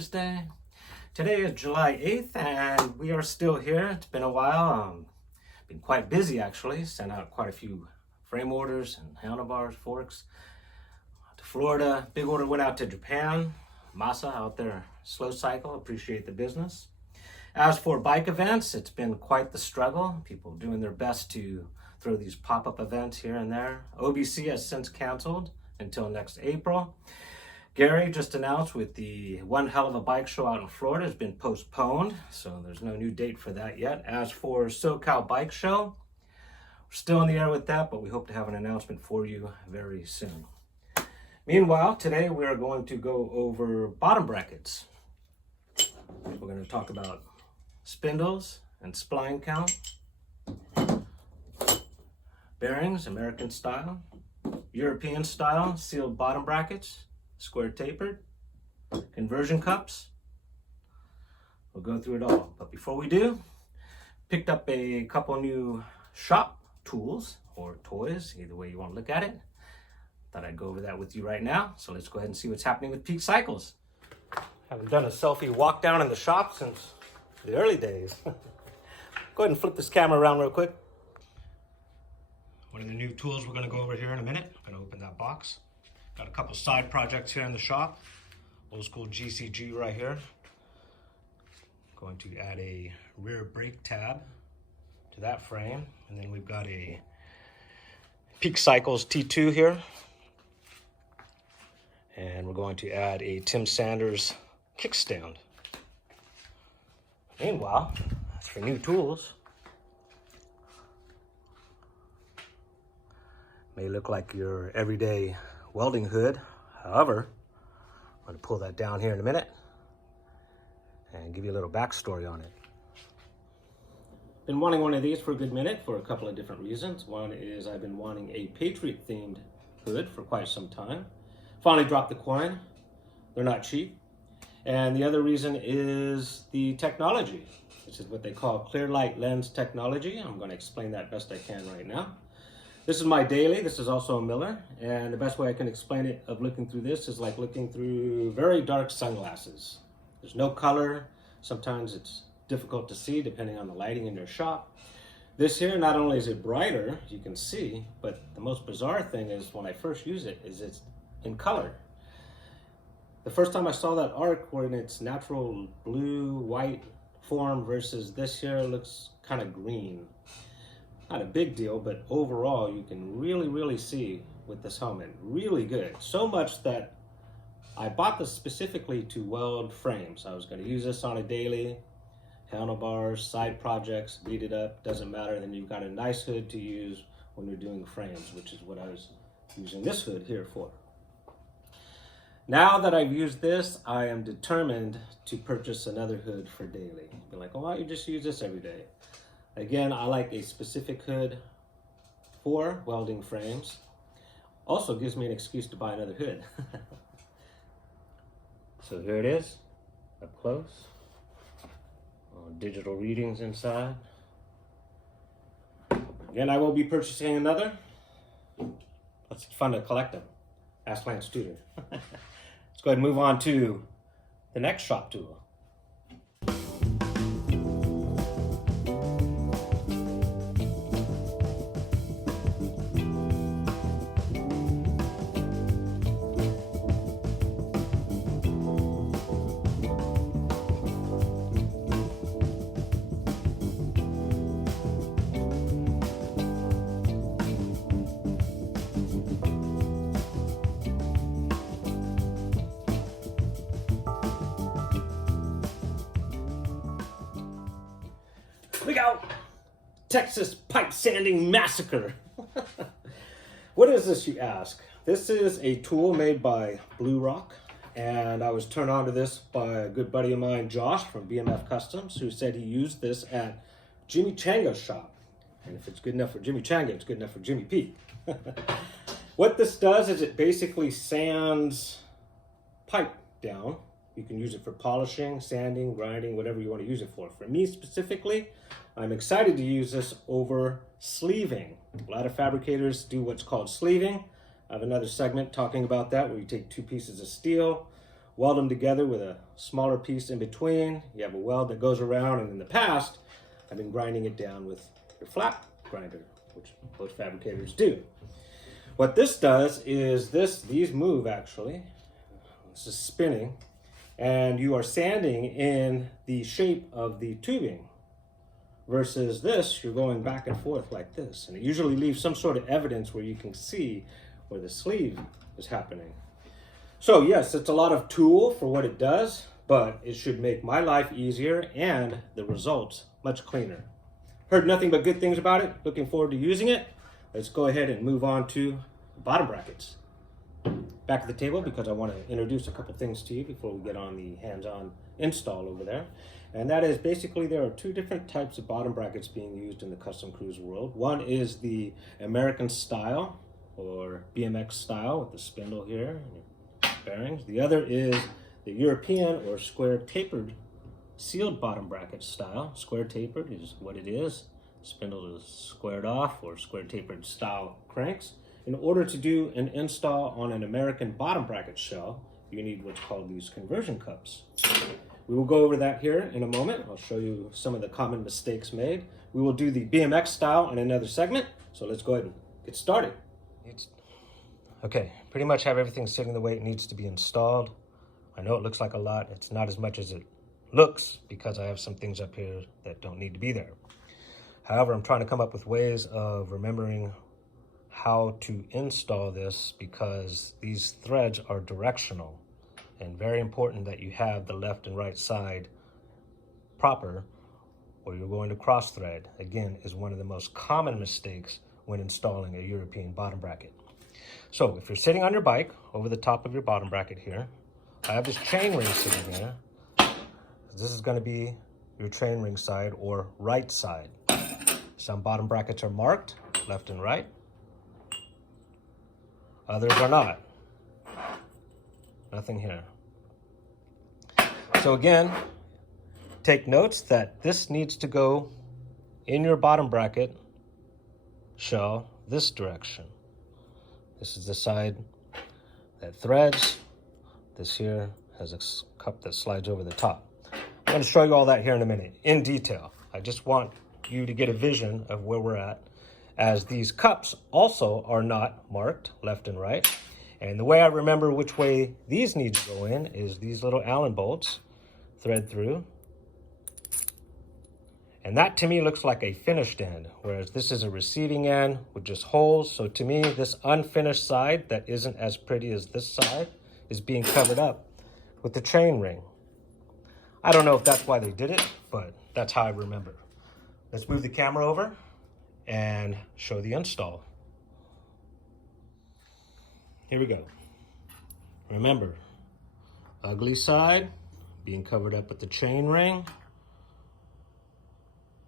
Thursday. Today is July 8th and we are still here. It's been a while. Been quite busy actually. Sent out quite a few frame orders and handlebars, forks to Florida. Big order went out to Japan. Masa out there, slow cycle. Appreciate the business. As for bike events, it's been quite the struggle. People doing their best to throw these pop-up events here and there. OBC has since canceled until next April. Gary just announced with the One Hell of a Bike Show out in Florida has been postponed, so there's no new date for that yet. As for SoCal Bike Show, we're still in the air with that, but we hope to have an announcement for you very soon. Meanwhile, today we are going to go over bottom brackets. We're going to talk about spindles and spline count, bearings, American style, European style, sealed bottom brackets, square tapered, conversion cups. We'll go through it all. But before we do, picked up a couple new shop tools or toys, either way you want to look at it. Thought I'd go over that with you right now. So let's go ahead and see what's happening with Peak Cycles. Haven't done a selfie walk down in the shop since the early days. Go ahead and flip this camera around real quick. One of the new tools we're going to go over here in a minute. I'm going to open that box. Got a couple side projects here in the shop. Old school GCG right here. Going to add a rear brake tab to that frame. And then we've got a Peak Cycles T2 here. And we're going to add a Tim Sanders kickstand. Meanwhile, as for new tools, may look like your everyday welding hood. However, I'm going to pull that down here in a minute and give you a little backstory on it. Been wanting one of these for a good minute for a couple of different reasons. One is I've been wanting a Patriot themed hood for quite some time. Finally dropped the coin. They're not cheap. And the other reason is the technology. This is what they call clear light lens technology. I'm going to explain that best I can right now. This is my daily. This is also a Miller. And the best way I can explain it of looking through this is like looking through very dark sunglasses. There's no color. Sometimes it's difficult to see depending on the lighting in your shop. This here, not only is it brighter, you can see, but the most bizarre thing is when I first use it is it's in color. The first time I saw that arc where in its natural blue, white form versus this here looks kind of green. Not a big deal, but overall you can really see with this helmet. Really good. So much that I bought this specifically to weld frames. I was going to use this on a daily, handlebars, side projects, beat it up, doesn't matter. Then you've got a nice hood to use when you're doing frames, which is what I was using this hood here for. Now that I've used this, I am determined to purchase another hood for daily. Be like, oh, why don't you just use this every day? Again, I like a specific hood for welding frames. Also gives me an excuse to buy another hood. So here it is, up close. Digital readings inside. Again, I will be purchasing another. It's fun to collect them. Ask Lance Tudor. Let's go ahead and move on to the next shop tool. Look out! Texas pipe sanding massacre. What is this, you ask? This is a tool made by BlueRock, and I was turned on to this by a good buddy of mine, Josh from BMF Customs, who said he used this at Jimmy Changa's shop. And if it's good enough for Jimmy Changa, it's good enough for Jimmy P. What this does is it basically sands pipe down. You can use it for polishing, sanding, grinding, whatever you want to use it for. For me specifically, I'm excited to use this over sleeving. A lot of fabricators do what's called sleeving. I have another segment talking about that where you take two pieces of steel, weld them together with a smaller piece in between. You have a weld that goes around, and in the past, I've been grinding it down with your flat grinder, which most fabricators do. What this does is these move actually. This is spinning, and you are sanding in the shape of the tubing. Versus this, you're going back and forth like this. And it usually leaves some sort of evidence where you can see where the sleeve is happening. So yes, it's a lot of tool for what it does, but it should make my life easier and the results much cleaner. Heard nothing but good things about it. Looking forward to using it. Let's go ahead and move on to bottom brackets. Back at the table because I want to introduce a couple things to you before we get on the hands-on install over there. And that is basically there are two different types of bottom brackets being used in the custom cruise world. One is the American style or BMX style with the spindle here and bearings. The other is the European or square tapered sealed bottom bracket style. Square tapered is what it is. Spindle is squared off or square tapered style cranks. In order to do an install on an American bottom bracket shell, you need what's called these conversion cups. We will go over that here in a moment. I'll show you some of the common mistakes made. We will do the BMX style in another segment. So let's go ahead and get started. Okay, pretty much have everything sitting the way it needs to be installed. I know it looks like a lot. It's not as much as it looks because I have some things up here that don't need to be there. However, I'm trying to come up with ways of remembering how to install this because these threads are directional. And very important that you have the left and right side proper or you're going to cross thread. Again, is one of the most common mistakes when installing a European bottom bracket. So if you're sitting on your bike over the top of your bottom bracket here, I have this chain ring sitting here. This is going to be your chain ring side or right side. Some bottom brackets are marked left and right. Others are not. Nothing here. So again, take notes that this needs to go in your bottom bracket shell this direction. This is the side that threads. This here has a cup that slides over the top. I'm going to show you all that here in a minute in detail. I just want you to get a vision of where we're at, as these cups also are not marked left and right. And the way I remember which way these need to go in is these little Allen bolts thread through. And that to me looks like a finished end, whereas this is a receiving end with just holes. So to me, this unfinished side that isn't as pretty as this side is being covered up with the chain ring. I don't know if that's why they did it, but that's how I remember. Let's move the camera over and show the install. Here we go. Remember, ugly side being covered up with the chain ring.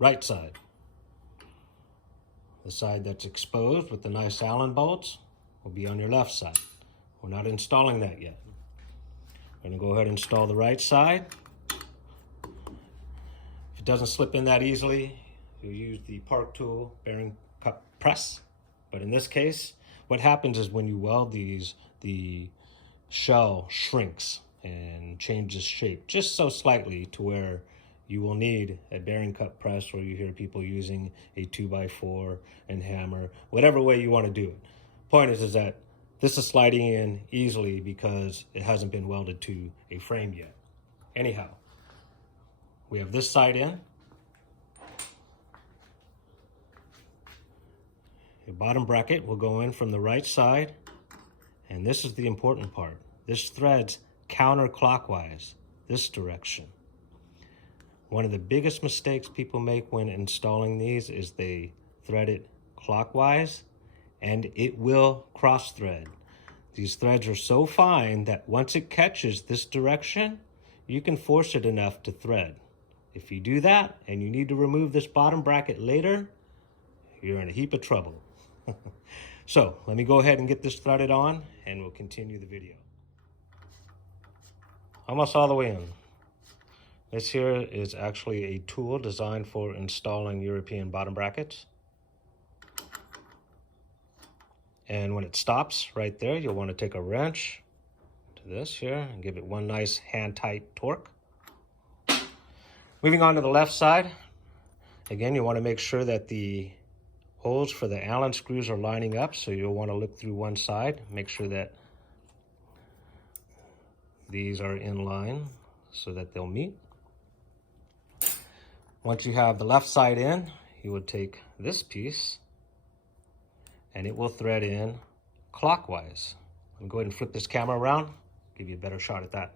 Right side. The side that's exposed with the nice Allen bolts will be on your left side. We're not installing that yet. We're going to go ahead and install the right side. If it doesn't slip in that easily, you use the Park Tool bearing cup press. But in this case, what happens is when you weld these, the shell shrinks and changes shape just so slightly to where you will need a bearing cup press, or you hear people using a 2x4 and hammer, whatever way you want to do it. Point is that this is sliding in easily because it hasn't been welded to a frame yet. Anyhow, we have this side in. The bottom bracket will go in from the right side, and this is the important part. This threads counterclockwise, this direction. One of the biggest mistakes people make when installing these is they thread it clockwise, and it will cross thread. These threads are so fine that once it catches this direction, you can force it enough to thread. If you do that and you need to remove this bottom bracket later, you're in a heap of trouble. So let me go ahead and get this threaded on and we'll continue the video. Almost all the way in. This here is actually a tool designed for installing European bottom brackets. And when it stops right there, you'll want to take a wrench to to this here and give it one nice hand-tight torque. Moving on to the left side, again, you want to make sure that the holes for the Allen screws are lining up, so you'll want to look through one side, make sure that these are in line so that they'll meet. Once you have the left side in, you would take this piece and it will thread in clockwise. I'll go ahead and flip this camera around, give you a better shot at that.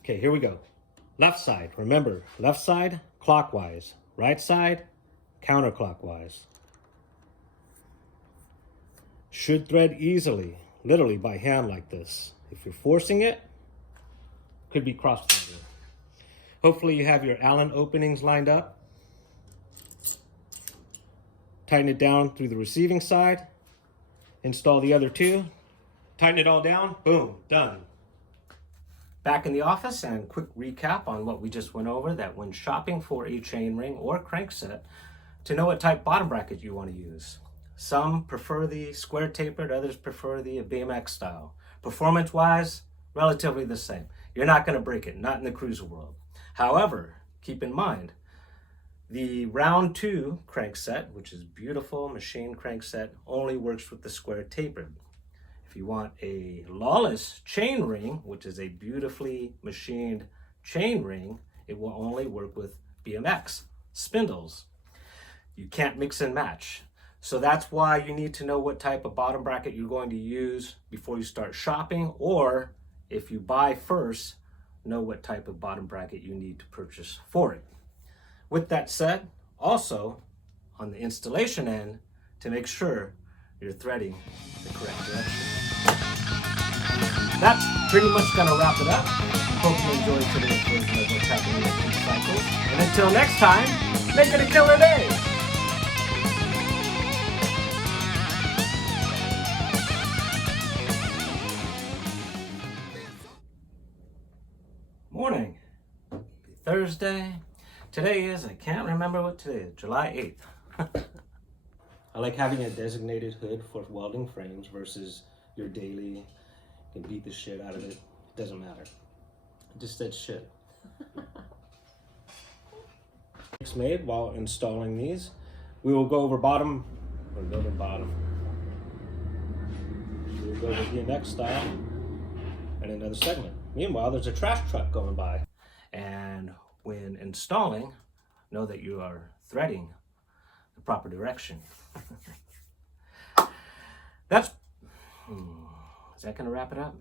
Okay, here we go. Left side, remember, left side clockwise, right side counterclockwise. Should thread easily, literally by hand like this. If you're forcing it, could be cross-threading. Hopefully you have your Allen openings lined up. Tighten it down through the receiving side. Install the other two. Tighten it all down, boom, done. Back in the office, and quick recap on what we just went over, that when shopping for a chainring or crankset, to know what type bottom bracket you want to use. Some prefer the square tapered, others prefer the BMX style. Performance-wise, relatively the same. You're not going to break it, not in the cruiser world. However, keep in mind, the round 2 crankset, which is beautiful machine crankset, only works with the square tapered. If you want a lawless chain ring, which is a beautifully machined chain ring, it will only work with BMX spindles. You can't mix and match. So that's why you need to know what type of bottom bracket you're going to use before you start shopping, or if you buy first, know what type of bottom bracket you need to purchase for it. With that said, also on the installation end, to make sure you're threading the correct direction. That's pretty much going to wrap it up. Hope you enjoyed today's version of what's happening with cycles. And until next time, make it a killer day! Morning. Thursday. Today is, I can't remember what today is, July 8th. I like having a designated hood for welding frames versus your daily, you can beat the shit out of it. It doesn't matter. I just said shit. It's made while installing these. We will go over bottom, or go to bottom. We'll go over BMX style and another segment. Meanwhile, there's a trash truck going by. And when installing, know that you are threading the proper direction. Is that going to wrap it up?